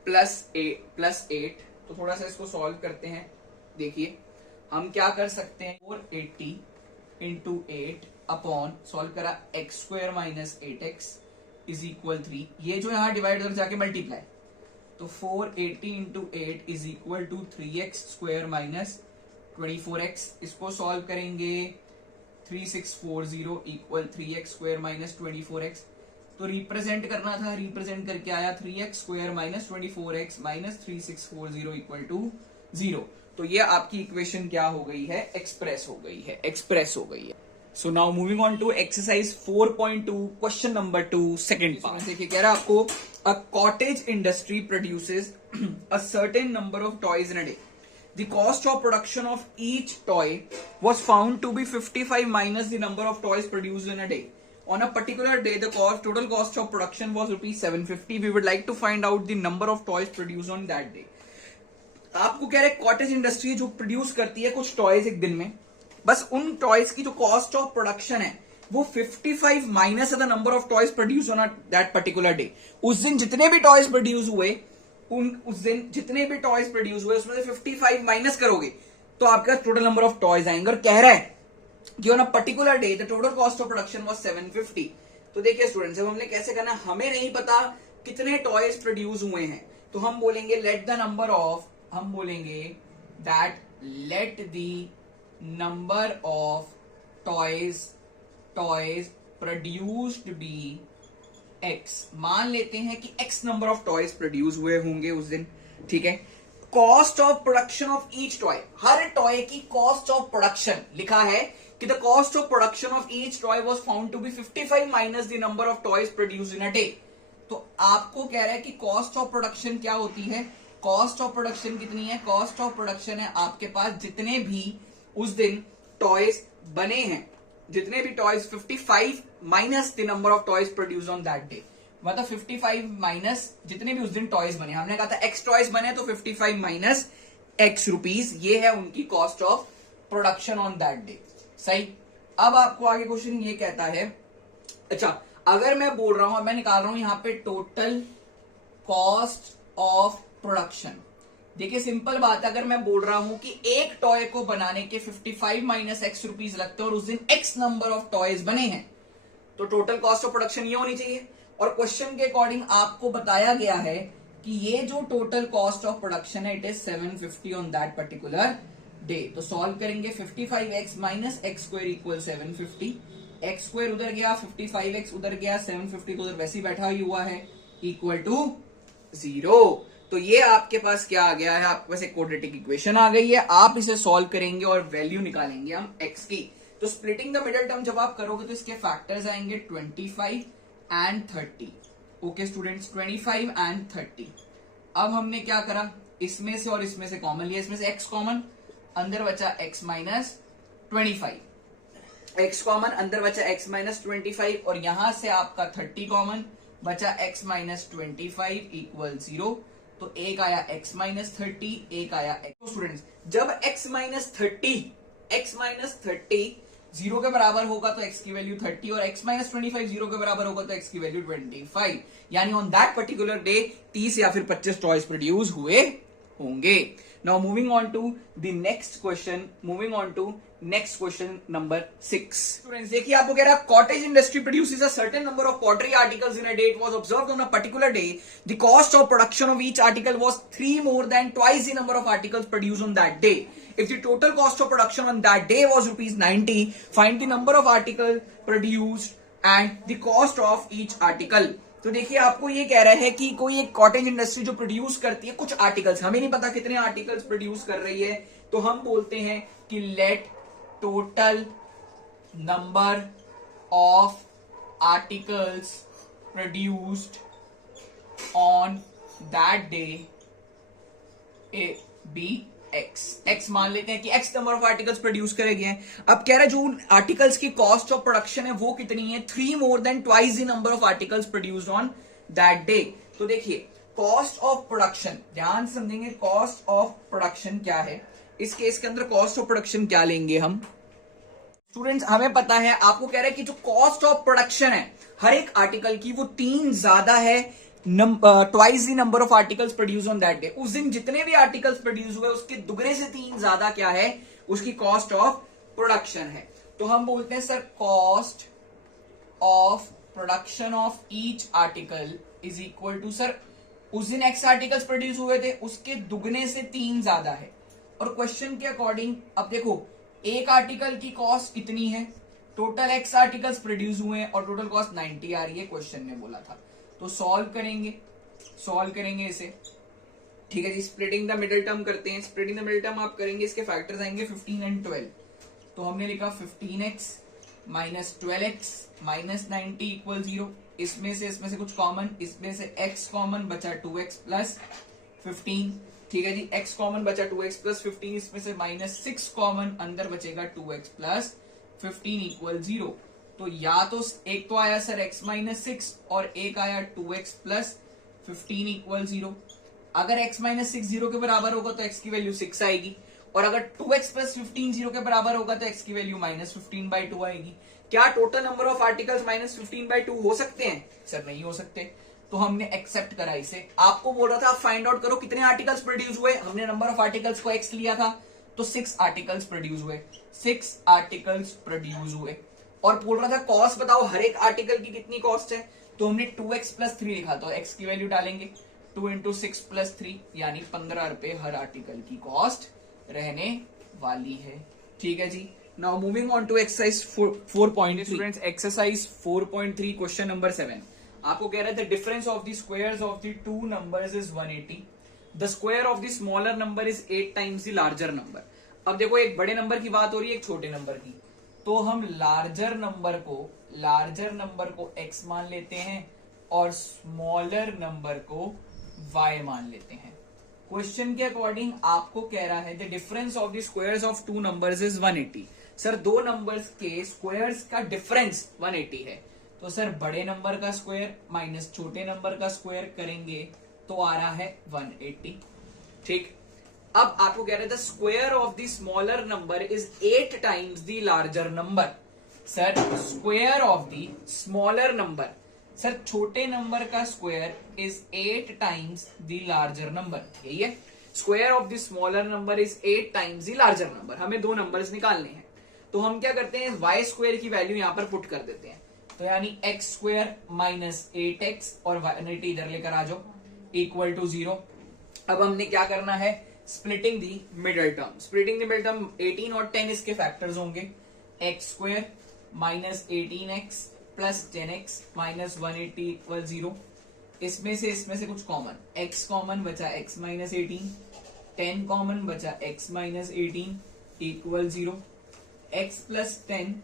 प्लस 8। तो थोड़ा सा इसको सॉल्व करते हैं। देखिए हम क्या कर सकते हैं, 480 इंटू 8 अपॉन सॉल्व करा x square minus 8x is equal 3। ये जो यहां डिवाइड कर जाके मल्टीप्लाई, तो 480 into 8 is equal to 3x square minus 24x, इसको सॉल्व करेंगे 3640 equal 3x square minus 24x, तो रिप्रेजेंट करना था, रिप्रेजेंट करके आया 3x square minus 24x minus 3640 equal to 0। तो ये आपकी इक्वेशन क्या हो गई है, एक्सप्रेस हो गई है, एक्सप्रेस हो गई है। So now moving on to exercise 4.2 question number 2 second part. देखिए कह रहा है आपको a cottage industry produces a certain number of toys in a day. The cost of production of each toy was found to be 55 minus the number of toys produced in a day. On a particular day, the total cost of production was rupees 750. We would like to find out the number of toys produced on that day. आपको कह रहे कॉटेज इंडस्ट्री जो प्रोड्यूस करती है कुछ टॉयज एक दिन में, बस उन टॉयज की जो कॉस्ट ऑफ प्रोडक्शन है वो 55 minus the number of toys produce on that particular day. उस दिन जितने भी टॉयज प्रोड्यूस हुए, उस दिन जितने भी टॉयज प्रोड्यूस हुए उसमें से 55 माइनस करोगे तो आपके पास टोटल नंबर ऑफ टॉयज आएंगे। और कह रहा है कि on a particular day the total cost of production was 750। तो देखिए स्टूडेंट्स, अब हमने कैसे करना, हमें नहीं पता कितने टॉयज प्रोड्यूस हुए हैं, तो हम बोलेंगे लेट द नंबर ऑफ, हम बोलेंगे that let the number of toys produced be x। मान लेते हैं कि x number of toys produce हुए होंगे उस दिन, ठीक है। Cost of production of each toy, हर टॉय की कॉस्ट ऑफ प्रोडक्शन लिखा है कि the cost of production of each toy was found to be 55 minus the number of toys produce in a day. तो आपको कह रहा है कि कॉस्ट ऑफ प्रोडक्शन क्या होती है, कॉस्ट ऑफ प्रोडक्शन कितनी है, कॉस्ट ऑफ प्रोडक्शन है आपके पास जितने भी उस दिन टॉयज बने हैं, जितने भी toys 55 minus the number of toys produce on that day, मतलब 55 माइनस जितने भी उस दिन टॉयज बने। हमने कहा था x टॉयज बने तो 55 माइनस x रुपीज, ये है उनकी cost of production on that day. सही। अब आपको आगे क्वेश्चन ये कहता है, अच्छा अगर मैं बोल रहा हूं, मैं निकाल रहा हूं यहां पे टोटल कॉस्ट ऑफ प्रोडक्शन। देखिए सिंपल बात है, अगर मैं बोल रहा हूं कि एक टॉय को बनाने के 55 माइनस x रुपीज लगते हैं और उस दिन x नंबर ऑफ टॉयज बने हैं, तो टोटल कॉस्ट ऑफ प्रोडक्शन ये होनी चाहिए। और क्वेश्चन के अकॉर्डिंग आपको बताया गया है कि ये जो टोटल कॉस्ट ऑफ प्रोडक्शन है it is 750 on that particular day. तो सॉल्व करेंगे 55x minus x square equal 750, x square उधर गया, 55x उधर गया, 750 तो उधर वैसे ही बैठा ही हुआ है, इक्वल टू 0। तो ये आपके पास क्या आ गया है, आपके पास एक क्वाड्रेटिक इक्वेशन आ गई है। आप इसे सॉल्व करेंगे और वैल्यू निकालेंगे हम x की। तो स्प्लिटिंग द मिडिल टर्म जब आप करोगे तो इसके फैक्टर्स आएंगे 25 एंड 30। Okay students, 25 and 30। अब हमने क्या करा, इसमें से और इसमें से कॉमन लिया, इसमें से x कॉमन, अंदर बचा x माइनस 25, x कॉमन, अंदर बचा x माइनस 25, और यहां से आपका 30 कॉमन, बचा x माइनस 25 इक्वल 0। तो एक आया x माइनस 30, एक आया x। तो स्टूडेंट्स जब x माइनस 30 जीरो के बराबर होगा तो x की वैल्यू 30 और x माइनस 25 जीरो के बराबर होगा तो x की वैल्यू 25, यानी ऑन दैट पर्टिकुलर डे 30 या फिर 25 टॉयज प्रोड्यूस हुए होंगे। Now moving on to the next question, moving on to next question number 6। Students देखिए आपको कह रहा है cottage industry produces a certain number of pottery articles in a day. It was observed on a particular day the cost of production of each article was 3 more than twice the number of articles produced on that day. If the total cost of production on that day was rupees 90, find the number of articles produced and the cost of each article. तो देखिए आपको ये कह रहा है कि कोई एक कॉटेज इंडस्ट्री जो प्रोड्यूस करती है कुछ आर्टिकल्स, हमें नहीं पता कितने आर्टिकल्स प्रोड्यूस कर रही है, तो हम बोलते हैं कि let total number of articles produced on that day be x मान लेते हैं कि x number of articles produce करे गए हैं। अब कह रहा है जो आर्टिकल्स की कॉस्ट ऑफ प्रोडक्शन है वो कितनी है, 3 more than twice the number of articles produced on that day. तो देखिए कॉस्ट ऑफ प्रोडक्शन, ध्यान से समझेंगे कॉस्ट ऑफ प्रोडक्शन क्या है। इस केस के अंदर कॉस्ट ऑफ प्रोडक्शन क्या लेंगे हम स्टूडेंट्स, हमें पता है, आपको कह रहा है कि जो कॉस्ट ऑफ प्रोडक्शन है हर एक आर्टिकल की वो 3 ज्यादा है twice the number of articles produce on that day. उस दिन जितने भी आर्टिकल्स प्रोड्यूस हुए उसके दुगने से 3 ज्यादा क्या है, उसकी कॉस्ट ऑफ प्रोडक्शन है। तो हम बोलते हैं sir cost of production of each article is equal to, sir उस दिन x आर्टिकल्स प्रोड्यूस हुए थे उसके दुगने से 3 ज्यादा है, और क्वेश्चन के अकॉर्डिंग अब देखो एक आर्टिकल की कॉस्ट इतनी है, टोटल एक्स आर्टिकल्स प्रोड्यूस हुए हैं और टोटल कॉस्ट 90 आ रही है, क्वेश्चन ने बोला था। तो सॉल्व करेंगे इसे, ठीक है जी। स्प्लिटिंग द मिडिल टर्म करते हैं। स्प्लिटिंग द मिडिल टर्म आप करेंगे, इसके फैक्टर्स आएंगे 15 एंड 12। तो हमने लिखा 15x minus 12x minus 90 equal 0। इसमें से कुछ कॉमन, इसमें से x कॉमन बचा 2x प्लस 15, ठीक है जी। x कॉमन बचा 2x प्लस 15, इसमें से माइनस 6 कॉमन, अंदर बचेगा 2x प्लस 15 इक्वल 0। तो या तो एक तो आया सर x माइनस 6 और एक आया 2x प्लस 15 इक्वल 0। अगर x माइनस 6 0 के बराबर होगा तो x की वैल्यू 6 आएगी, और अगर 2x प्लस 15 0 के बराबर होगा तो x की वैल्यू माइनस 15/2 आएगी। क्या total number of articles minus 15/2 हो सकते हैं? सर नहीं हो सकते। तो हमने एक्सेप्ट करा इसे। आपको बोल रहा था आप फाइंड आउट करो कितने आर्टिकल्स प्रोड्यूस हुए, हमने नंबर ऑफ आर्टिकल्स को x लिया था, तो 6 आर्टिकल्स प्रोड्यूस हुए, 6 आर्टिकल्स प्रोड्यूस हुए। और बोल रहा था कॉस्ट बताओ हर एक आर्टिकल की कितनी कॉस्ट है, तो हमने 2x प्लस 3 लिखा, तो x की वैल्यू डालेंगे 2 इंटू 6 प्लस 3 यानी 15 रुपए हर आर्टिकल की कॉस्ट रहने वाली है, ठीक है जी। Now moving on to exercise 4.3। Students exercise 4.3 question number 7 आपको कह रहा है the difference of the squares of the two numbers is 180, the square of the smaller number is 8 times the larger number. अब देखो एक बड़े नंबर की बात हो रही है, एक छोटे नंबर की, तो हम लार्जर नंबर को x मान लेते हैं और स्मॉलर नंबर को y मान लेते हैं। क्वेश्चन के अकॉर्डिंग आपको कह रहा है the difference of the squares of two numbers is 180। Sir दो नंबर्स के स्क्वायर्स का डिफरेंस 180 है, तो सर बड़े नंबर का स्क्वायर माइनस छोटे नंबर का स्क्वायर करेंगे तो आ रहा है 180, ठीक। अब आपको कह रहे थे square of the smaller number is 8 times the larger number. Sir square of the smaller number, sir छोटे नंबर का square is 8 times the larger number, यही है। Square of the smaller number is 8 times the larger number. हमें दो नंबर्स निकालने हैं, तो हम क्या करते हैं y स्क्वायर की वैल्यू यहां पर पुट कर देते हैं, तो यानी x स्क्वायर माइनस 8x और 180 इधर लेकर आ जाओ इक्वल टू 0। अब हमने क्या करना है, splitting the middle term. Splitting the middle term 18 और 10 इसके फैक्टर्स होंगे, x square minus 18x plus 10x minus 180 equal 0। इसमें से कुछ कॉमन, x कॉमन बचा x माइनस 18, 10 कॉमन बचा x minus 18 equal 0, x plus 10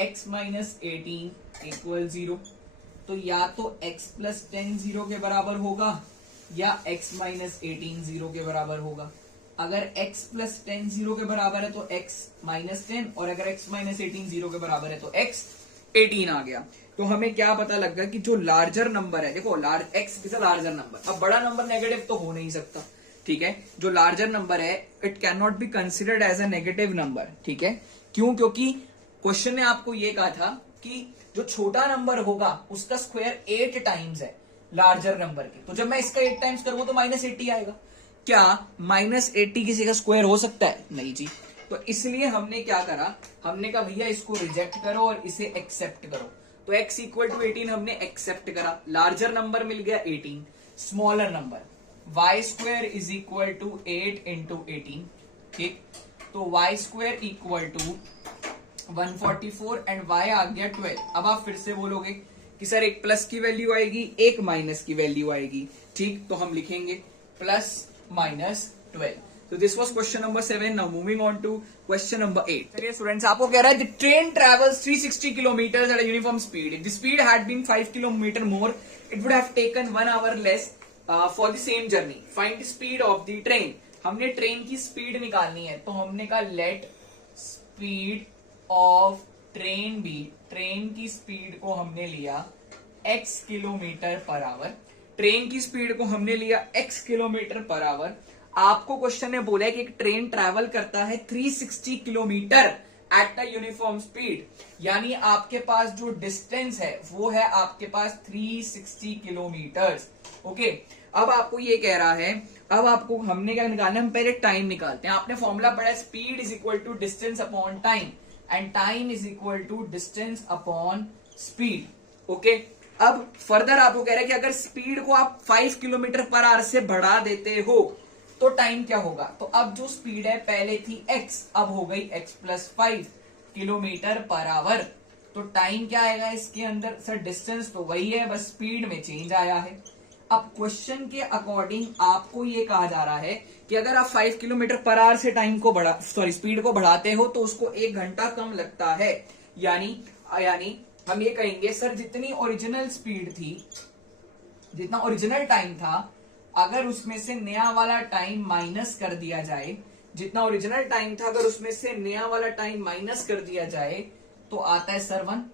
x minus 18 equal 0। तो या तो x प्लस 10 0 के बराबर होगा या x माइनस 18 0 के बराबर होगा। अगर x प्लस 10 0 के बराबर है तो x माइनस 10, और अगर x माइनस 18 0 के बराबर है तो x 18 आ गया। तो हमें क्या पता लग गया कि जो लार्जर नंबर है, देखो x is a larger number, अब बड़ा नंबर नेगेटिव तो हो नहीं सकता, ठीक है। जो लार्जर नंबर है it can not be considered as a negative number, ठीक है। क्यों? क्योंकि क्वेश्चन ने आपको ये कहा था कि जो छोटा नंबर होगा उसका स्क्वायर 8 टाइम्स है लार्जर नंबर के, तो जब मैं इसका 8 टाइम्स करूंगा तो माइनस 80 आएगा। क्या माइनस 80 किसी का स्क्वायर हो सकता है? नहीं जी। तो इसलिए हमने क्या करा, हमने कहा भैया इसको रिजेक्ट करो और इसे एक्सेप्ट करो। तो x इक्वल टू 18 हमने एक्सेप्ट करा, लार्जर नंबर मिल गया 18, smaller number y square is equal to 8 into 18, ठीक। तो y square equal to 144 and y आ गया 12। अब आप फिर से बोलोगे कि सर एक प्लस की वैल्यू आएगी एक माइनस की वैल्यू आएगी, ठीक। तो हम लिखेंगे plus minus 12। So this was question number 7. Now moving on to question number 8. चलिए स्टूडेंट्स, आपको कह रहा है the train travels 360 kilometers at a uniform speed. If the speed had been 5 kilometer more, it would have taken 1 hour less for the same journey. Find the speed of the train. हमने ट्रेन की स्पीड निकालनी है, तो हमने कहा let speed of train be, train की स्पीड को हमने लिया x kilometre per hour, train की स्पीड को हमने लिया x किलोमीटर पर आवर। आपको क्वेश्चन ने बोला है कि एक ट्रेन ट्रैवल करता है 360 kilometre at a uniform speed, यानी आपके पास जो डिस्टेंस है वो है आपके पास 360 किलोमीटर्स, ओके। अब आपको ये कह रहा है, अब आपको हमने क्या निकालना है, हम पहले टाइम निकालते हैं। आपने फॉर्मूला पढ़ा है speed is equal to distance upon time and time is equal to distance upon speed, okay. अब फर्दर आपको कह रहा है कि अगर स्पीड को आप 5 किलोमीटर पर आवर से बढ़ा देते हो तो टाइम क्या होगा, तो अब जो स्पीड है पहले थी x, अब हो गई x+5 किलोमीटर पर आवर। तो टाइम क्या आएगा इसके अंदर सर, डिस्टेंस तो वही है, बस स्पीड में चेंज आया है। अब क्वेश्चन के अकॉर्डिंग आपको ये कहा जा रहा है कि अगर आप 5 किलोमीटर पर आवर से टाइम को स्पीड को बढ़ाते हो तो उसको 1 घंटा कम लगता है। यानी हम ये कहेंगे सर, जितनी ओरिजिनल स्पीड थी, जितना ओरिजिनल टाइम था, अगर उसमें से नया वाला टाइम माइनस कर दिया जाए, जितना ओरिजिनल टाइम था अगर उसमें से नया वाला टाइम माइनस कर दिया जाए तो आता है सर 1,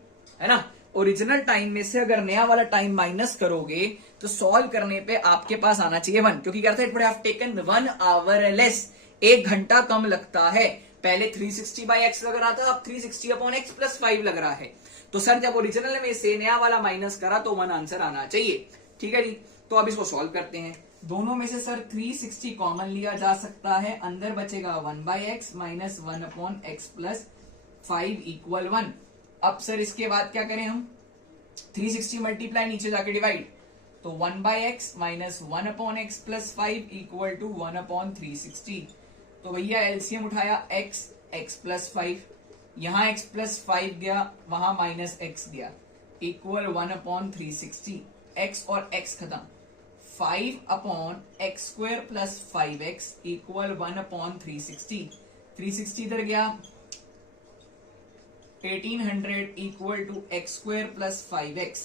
है ना। ओरिजिनल टाइम में से अगर नया वाला टाइम माइनस करोगे तो सॉल्व करने पे आपके पास आना चाहिए 1, क्योंकि क्या था, it would have taken 1 our less, 1 घंटा कम लगता है। पहले 360/x लग रहा था, अब 360/x+5 लग रहा है। तो सर जब ओरिजिनल में से नया वाला माइनस करा तो 1 आंसर आना चाहिए। ठीक है जी, तो अब इसको सॉल्व करते हैं। दोनों में से सर 360 कॉमन लिया जा सकता है, अंदर बचेगा 1/x माइनस 1/x+5 इक्वल 1। अब सर इसके बाद क्या करें हम, 360 मल्टीप्लाई नीचे जाके डिवाइड, तो 1/x minus 1/x+5 equal to 1/360। तो भैया एलसीएम उठाया x+5, यहां x+5 गया, वहां -x गया, इक्वल 1/360। x और x खत्म, 5/x² + 5x इक्वल 1/360। 360 इधर गया, 1800 equal to x² + 5x,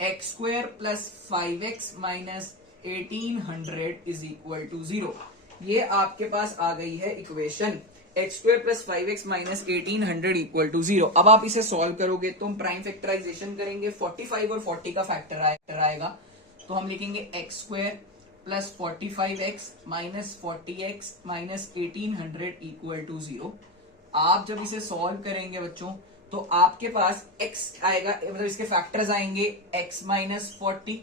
x² + 5x minus 1800 is equal to 0। ये आपके पास आ गई है equation, x² + 5x minus 1800 equal to 0। अब आप इसे सॉल्व करोगे तो हम प्राइम फैक्टराइजेशन करेंगे, 45 और 40 का फैक्टर आएगा, तो हम लिखेंगे x² + 45x minus 40x minus 1800 equal to 0। आप जब इसे सॉल्व करेंगे बच्चों तो आपके पास x आएगा, मतलब इसके फैक्टर्स आएंगे x - 40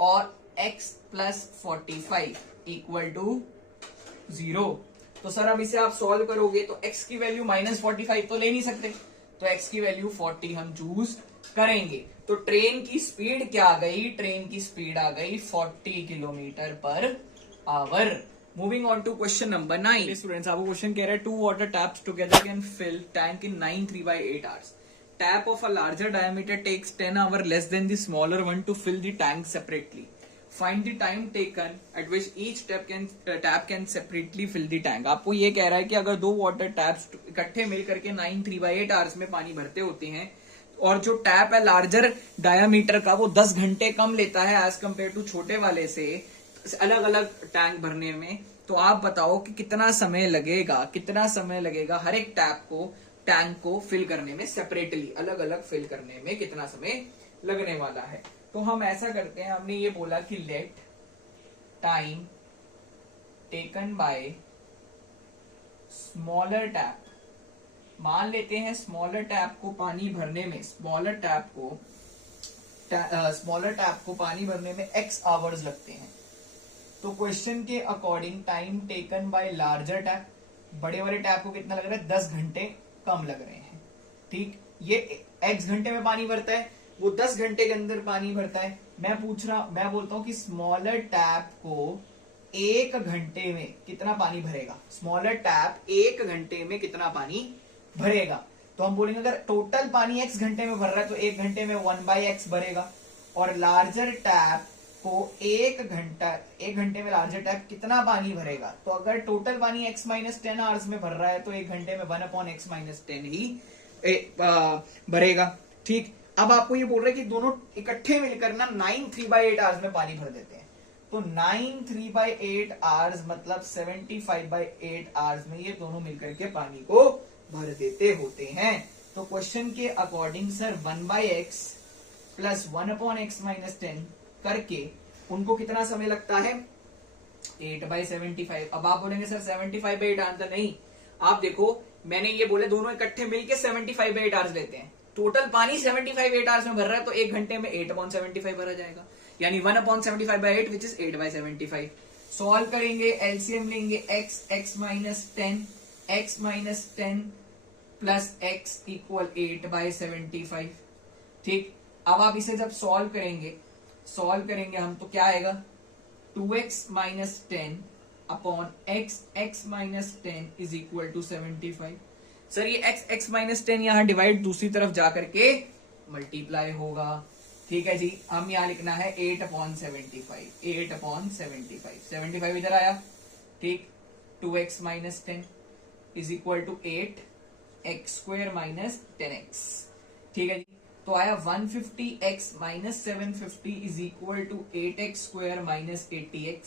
और x + 45 इक्वल टू 0। तो सर अब इसे आप सॉल्व करोगे तो x की वैल्यू -45 तो ले नहीं सकते, तो x की वैल्यू 40 हम चूज करेंगे। तो ट्रेन की स्पीड क्या आ गई, ट्रेन की स्पीड आ गई 40 kilometre per hour. Moving on to question number 9। Students, आपको क्वेश्चन कह रहा है 2 water taps together can fill tank in 9 3/8 hours. Tap of a larger diameter takes 10 hours less than the smaller one to fill the tank separately. Find the time taken at which each tap can separately fill the tank. आपको ये कह रहा है कि अगर 2 वाटर टैप्स इकट्ठे मिलकर के 9 3/8 hours में पानी भरते होते हैं और जो टैप है लार्जर डायामीटर का वो 10 घंटे कम लेता है एज कम्पेयर टू छोटे वाले से अलग अलग टैंक भरने में, तो आप बताओ कि कितना समय लगेगा हर एक टैंक को फिल करने में, सेपरेटली अलग अलग फिल करने में कितना समय लगने वाला है। तो हम ऐसा करते हैं, हमने ये बोला कि let time taken by smaller tap, मान लेते हैं स्मॉलर टैप को पानी भरने में, स्मॉलर टैप को पानी भरने में x आवर्स लगते हैं। तो क्वेश्चन के according time taken bye larger tap, बड़े वाले टैप को कितना लग रहा है, 10 घंटे कम लग रहे हैं। ठीक, ये x घंटे में पानी भरता है, वो 10 घंटे के अंदर पानी भरता है। मैं बोलता हूं कि स्मॉलर टैप को 1 घंटे में कितना पानी भरेगा, स्मॉलर टैप 1 घंटे में कितना पानी भरेगा। तो हम बोलेंगे अगर टोटल पानी x घंटे में भर रहा है तो 1 घंटे में 1/x भरेगा, और लार्जर टैप को 1 घंटे में लार्जर टैप कितना पानी भरेगा। तो अगर टोटल पानी x - 10 आवर्स में भर रहा है तो 1 घंटे में 1/x - 10 ही भरेगा। ठीक, अब आपको ये बोल रहे हैं कि दोनों इकट्ठे मिलकर ना 9 3/8 आवर्स में पानी भर देते हैं। तो 9 3/8 आवर्स मतलब 75/8 आवर्स में ये दोनों मिलकर के पानी को भर देते होते हैं। तो क्वेश्चन के अकॉर्डिंग सर 1/x + 1/x - 10 करके उनको कितना समय लगता है, 8/75। अब आप बोलेंगे सर 75/8 आंसर नहीं, आप देखो मैंने ये बोले दोनों इकट्ठे मिलके 75/8 आवर्स लेते हैं, टोटल पानी 75/8 आवर्स में भर रहा है तो 1 घंटे में 8/75 भरा जाएगा, यानी 1/75/8 विच इज 8/75। सॉल्व करेंगे, एलसीएम लेंगे, x - 10 प्लस x इक्वल 8/75। ठीक, अब आप इसे जब सॉल्व करेंगे हम तो क्या आएगा, 2x - 10 upon x x minus 10 is equal to 75। Sir ये एक्स एक्स माइनस 10 यहाँ डिवाइड दूसरी तरफ जाकर के मल्टीप्लाई होगा। ठीक है जी, हम यहाँ लिखना है 8 अपॉन 75, 8 अपॉन 75, 75 इधर आया। ठीक, 2x minus 10 is equal to 8 x square minus 10x। ठीक है जी, तो आया 150x minus 750 is equal to 8x square minus 80x।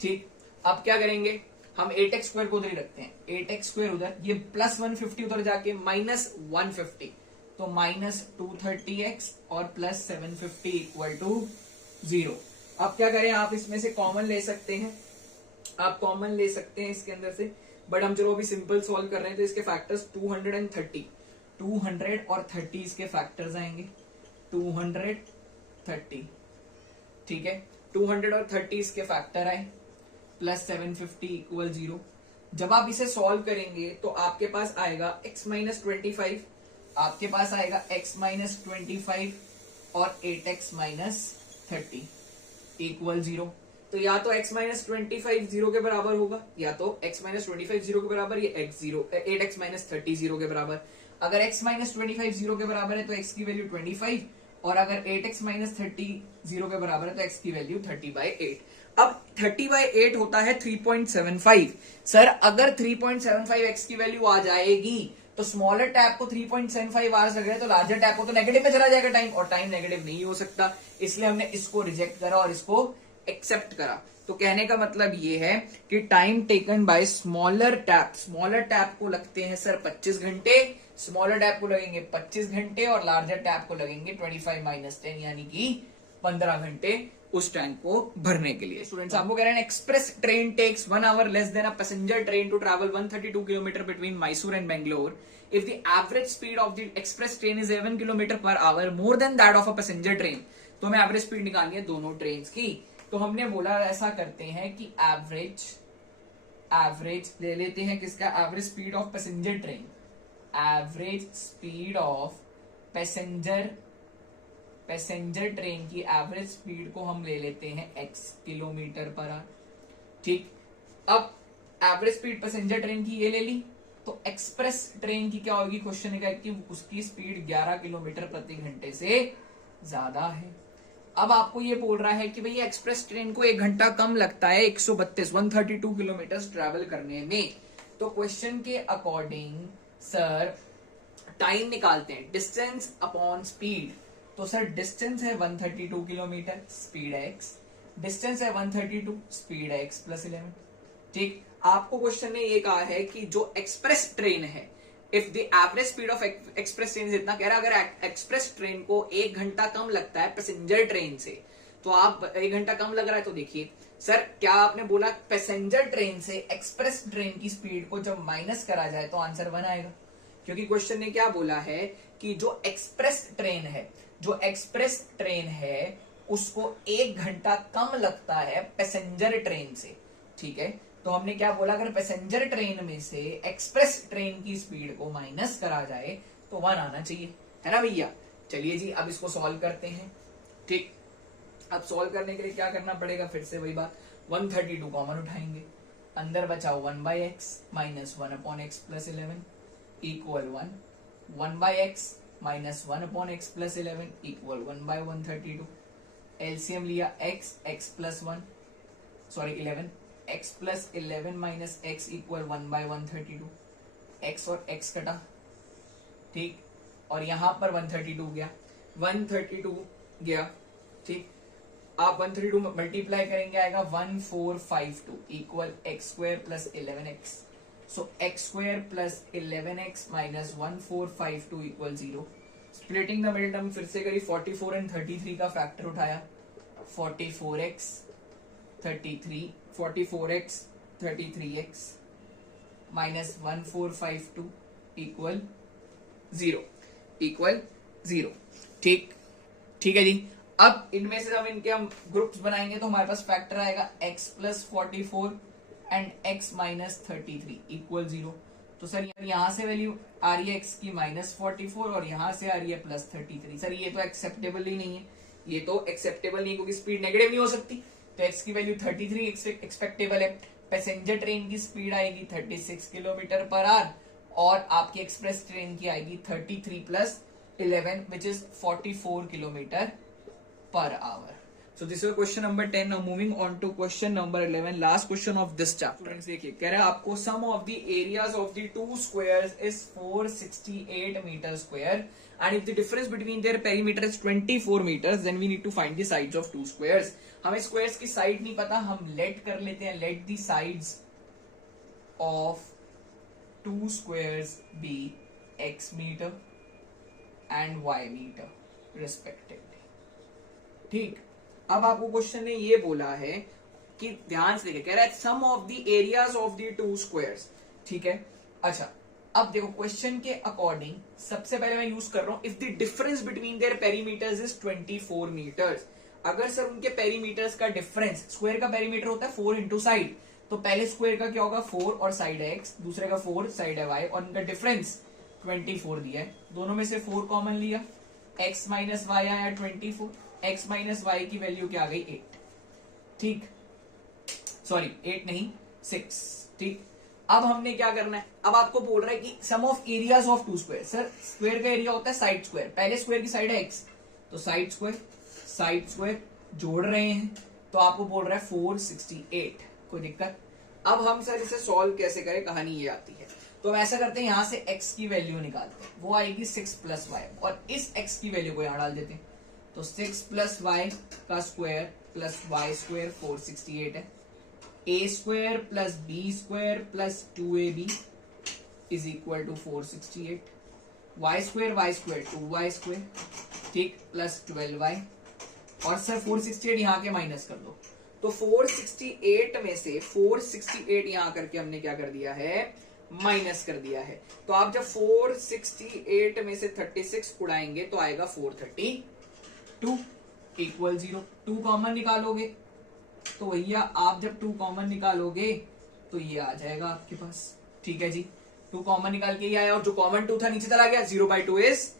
ठीक, अब क्या करेंगे, हम 8x स्क्वायर को उधर ही रखते हैं, 8x स्क्वायर उधर, ये प्लस 150 उधर जाके माइनस 150, तो माइनस 230x और प्लस 750 इक्वल टू 0। अब क्या करें, आप इसमें से कॉमन ले सकते हैं, आप कॉमन ले सकते हैं इसके अंदर से, बट हम चलो अभी सिंपल सॉल्व कर रहे हैं तो इसके फैक्टर्स 230, 200 और 30 इसके फैक्टर्स आएंगे, 230। ठीक है, 200 और 30 इसके फैक्टर आए, प्लस 750 इक्वल 0। जब आप इसे सॉल्व करेंगे तो आपके पास आएगा x माइनस 25, आपके पास आएगा x माइनस 25 और 8x माइनस 30 इक्वल 0। तो या तो x माइनस 25 0 के बराबर होगा, या तो x माइनस 25 0 के बराबर, या 8x माइनस 30 0 के बराबर। अगर x माइनस 25 0 के बराबर है तो x की वैल्यू 25, और अगर 8x माइनस 30 0 के बराबर है तो x की वैल्यू 30/8। अब 30/8 होता है 3.75। सर अगर 3.75 x की वैल्यू आ जाएगी तो स्मॉलर टैप को 3.75 आवर्स लग रहे हैं, तो लार्जर टैप को तो नेगेटिव में चला जाएगा टाइम, और टाइम नेगेटिव नहीं हो सकता, इसलिए हमने इसको रिजेक्ट करा और इसको एक्सेप्ट करा। तो कहने का मतलब ये है कि time taken by smaller tap को लगते हैं सर 25 घंटे, स्मॉलर टैप को लगेंगे 25 घंटे, और लार्जर टैप को लगेंगे 25 माइनस 10 यानी कि 15 घंटे उस टैंक को भरने के लिए। स्टूडेंट्स आपको कह रहे हैं express train takes 1 hour less than a passenger train to travel 132 kilometre between Mysore and Bangalore if the average speed of the express train is 11 kilometre per our more than that of a passenger train। तो हमें एवरेज स्पीड निकालनी है दोनों ट्रेन की। तो हमने बोला ऐसा करते हैं कि एवरेज ले लेते हैं किसका, average speed of passenger train, average speed of passenger train की एवरेज स्पीड को हम ले लेते हैं x किलोमीटर पर आवर। ठीक, अब एवरेज स्पीड पैसेंजर ट्रेन की ये ले ली, तो एक्सप्रेस ट्रेन की क्या होगी, क्वेश्चन है कि उसकी स्पीड 11 किलोमीटर प्रति घंटे से ज्यादा है। अब आपको ये बोल रहा है कि भाई एक्सप्रेस ट्रेन को 1 घंटा कम लगता है 132 किलोमीटर ट्रैवल करने में। तो क्वेश्चन के अकॉर्डिंग सर टाइम निकालते हैं, डिस्टेंस अपॉन स्पीड। तो सर डिस्टेंस है 132 किलोमीटर, स्पीड है x, डिस्टेंस है 132, स्पीड है x प्लस 11। ठीक, आपको क्वेश्चन ने ये कहा है कि जो एक्सप्रेस ट्रेन है, if the average speed of express train इतना, कह रहा है अगर एक्सप्रेस ट्रेन को 1 घंटा कम लगता है पैसेंजर ट्रेन से, तो आप 1 घंटा कम लग रहा है, तो देखिए सर क्या आपने बोला, पैसेंजर ट्रेन से एक्सप्रेस ट्रेन की स्पीड को जब माइनस करा जाए तो आंसर 1 आएगा, क्योंकि क्वेश्चन ने क्या बोला है कि जो एक्सप्रेस ट्रेन है उसको 1 घंटा कम लगता है पैसेंजर ट्रेन से। ठीक है, तो हमने क्या बोला, अगर पैसेंजर ट्रेन में से एक्सप्रेस ट्रेन की स्पीड को माइनस करा जाए तो 1 आना चाहिए, है ना भैया। चलिए जी अब इसको सॉल्व करते हैं। ठीक, अब सॉल्व करने के लिए क्या करना पड़ेगा, फिर से वही बात, 132 कॉमन उठाएंगे, अंदर बचाओ 1/x minus 1/x plus 11 equal 1, 1/x minus 1/x plus 11 equal 1/132। LCM लिया x plus 1 sorry 11, x plus 11 minus x equal 1/132, x और x कटा। ठीक, और यहां पर 132 गया, 132 गया। ठीक, आप 132 मल्टीप्लाई करेंगे आएगा 1452 equal x square plus 11x। So x square plus 11x minus 1452 equal 0। Splitting the middle term फिर से करी, 44 एंड 33 का फैक्टर उठाया, 44x 33x माइनस 1452 इक्वल 0। ठीक है जी। अब इनमें से जब इनके हम ग्रुप्स बनाएंगे तो हमारे पास फैक्टर आएगा x plus 44 and x minus 33 equal 0। तो सर यहां से वैल्यू आ रही है x की माइनस 44 और यहां से आ रही है प्लस 33। सर ये तो एक्सेप्टेबल ही नहीं है, ये तो एक्सेप्टेबल नहीं, क्योंकि स्पीड नेगेटिव नहीं हो सकती, तो x की वैल्यू 33 एक्सपेक्टेबल है। पैसेंजर ट्रेन की स्पीड आएगी 36 किलोमीटर पर आवर और आपकी एक्सप्रेस ट्रेन की आएगी 33 plus 11 which is 44 kilometre per our. So this is question number 10. Now moving on to question number 11, last question of this chapter. देखिए कह रहा है आपको sum of the areas of the two squares is 468 meter square and if the difference between their perimeter is 24 meters then we need to find the sides of two squares. हमें squares की side नहीं पता, हम let कर लेते हैं, let the sides of two squares be x meter and y meter respectively. ठीक, अब आपको क्वेश्चन ने ये बोला है कि ध्यान से देखिए, कह रहा है sum of the areas of the two squares. ठीक है, अच्छा अब देखो क्वेश्चन के अकॉर्डिंग सबसे पहले मैं यूज कर रहा हूं if the difference between their perimeters is 24 metres. अगर सर उनके पेरीमीटर्स का डिफरेंस, स्क्वायर का पेरीमीटर होता है 4 इंटू साइड, तो पहले स्क्वायर का क्या होगा 4 और साइड है x, दूसरे का 4 साइड है y और उनका डिफरेंस 24 दिया है. दोनों में से 4 कॉमन लिया, x माइनस वाई आया 24, x माइनस वाई की वैल्यू क्या आ गई 8. ठीक, सॉरी 8 नहीं 6. ठीक, अब हमने क्या करना है, अब आपको बोल रहा है कि sum of areas of two square. Sir square का एरिया होता है साइड स्क्वायर, पहले स्क्वायर की साइड है x, तो साइड स्क्वायर जोड़ रहे हैं, तो आपको बोल रहा है 468. कोई दिक्कत? अब हम सर इसे सॉल्व कैसे करें, कहानी ये आती है. तो हम ऐसा करते हैं, यहां से x की वैल्यू निकालते हैं, वो आएगी 6 प्लस वाई और इस x की वैल्यू को यहां डाल देते हैं. तो 6 प्लस वाई का स्क्वायर प्लस वाई स्क्वायर 468 है. A square plus b square plus 2ab is equal to 468. Y square 2y square, ठीक, प्लस 12y और सर 468 यहाँ के माइनस कर दो. तो 468 में से 468 यहां करके हमने क्या कर दिया है, माइनस कर दिया है. तो आप जब 468 में से 36 उड़ाएंगे तो आएगा 432 इक्वल 0. 2 कॉमन निकालोगे तो भैया आप जब 2 कॉमन निकालोगे तो ये आ जाएगा आपके पास. ठीक है जी, 2 कॉमन निकाल के ये आया और जो कॉमन 2 था नीचे चला गया, 0/2 इज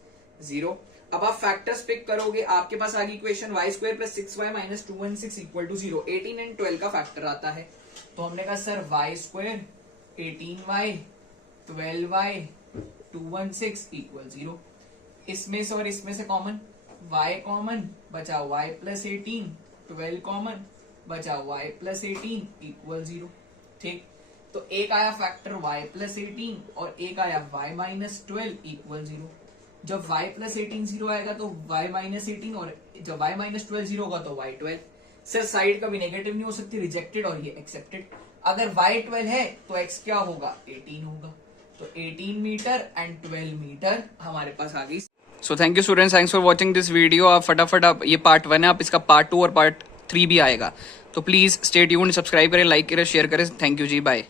0. अब आप फैक्टर्स पिक करोगे, आपके पास आ गई equation y square plus 6y minus 216 equal to 0. 18 and 12 का फैक्टर आता है, तो हमने कहा sir y square 18y 12y 216 equal 0. इसमें से और इसमें से कॉमन, y कॉमन बचा y प्लस 18, 12 कॉमन बचा y प्लस 18 इक्वल 0. ठीक, तो एक आया फैक्टर y प्लस 18 और एक आया y माइनस 12 इक्वल 0. जब y प्लस 18 0 आएगा तो y माइनस 18 और जब y माइनस 12 0 होगा तो y 12. सर साइड कभी नेगेटिव नहीं हो सकती, रिजेक्टेड और ये एक्सेप्टेड. अगर y 12 है तो x क्या होगा 18 होगा. तो 18 मीटर एंड 12 मीटर हमारे पास आ गई. So thank you students, thanks for watching this video. आप फटाफट आप ये पार्ट 1 है, आप इसका पार्ट 2 और पार्ट 3 भी आएगा. तो प्लीज स्टे ट्यून्ड, सब्सक्राइब करें, लाइक करें, शेयर करें. थैंक यू जी, बाय.